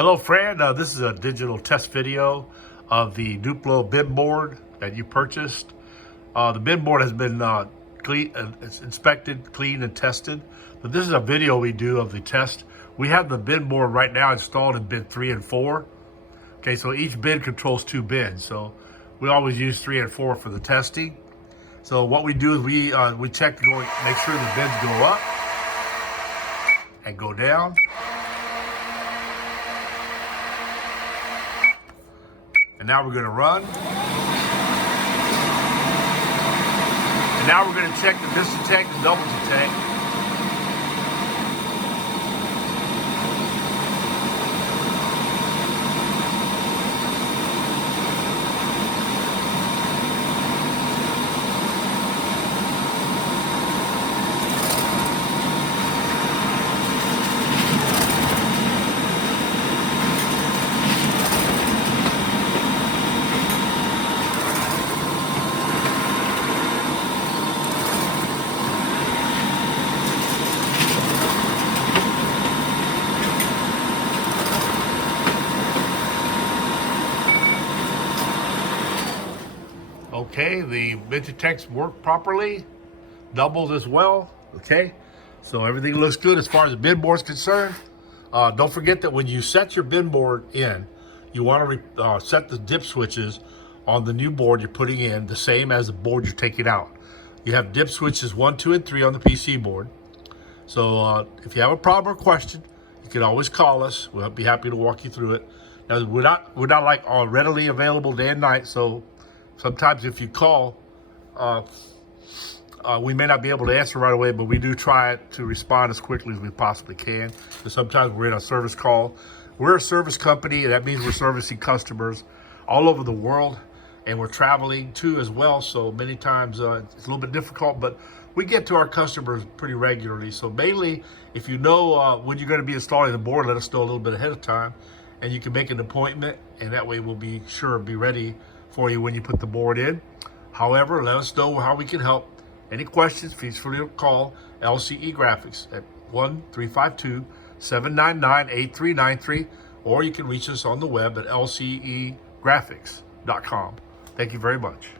Hello friend, this is a digital test video of the Duplo bin board that you purchased. The bin board has been it's inspected, cleaned, and tested. But this is a video we do of the test. We have the bin board right now installed in bin 3 and 4. Okay, so each bin controls 2 bins. So we always use 3 and 4 for the testing. So what we do is we check to make sure the bins go up and go down. And now we're going to run. And now we're going to check the disdetect and double detect. Okay, the disdetects work properly, doubles as well. Okay, so everything looks good as far as the bin board is concerned. Don't forget that when you set your bin board in, you want to set the dip switches on the new board you're putting in the same as the board you're taking out. You have dip switches 1, 2, and 3 on the PC board. So if you have a problem or question, you can always call us. We'll be happy to walk you through it. Now we're not like all readily available day and night, so sometimes if you call, we may not be able to answer right away, but we do try to respond as quickly as we possibly can. But sometimes we're in a service call. We're a service company, and that means we're servicing customers all over the world, and we're traveling too as well. So many times it's a little bit difficult, but we get to our customers pretty regularly. So mainly, if you know when you're going to be installing the board, let us know a little bit ahead of time, and you can make an appointment, and that way we'll be ready for you when you put the board in. However, let us know how we can help. Any questions, please feel free to call LCE Graphics at 1-352-799-8393, or you can reach us on the web at lcegraphics.com. Thank you very much.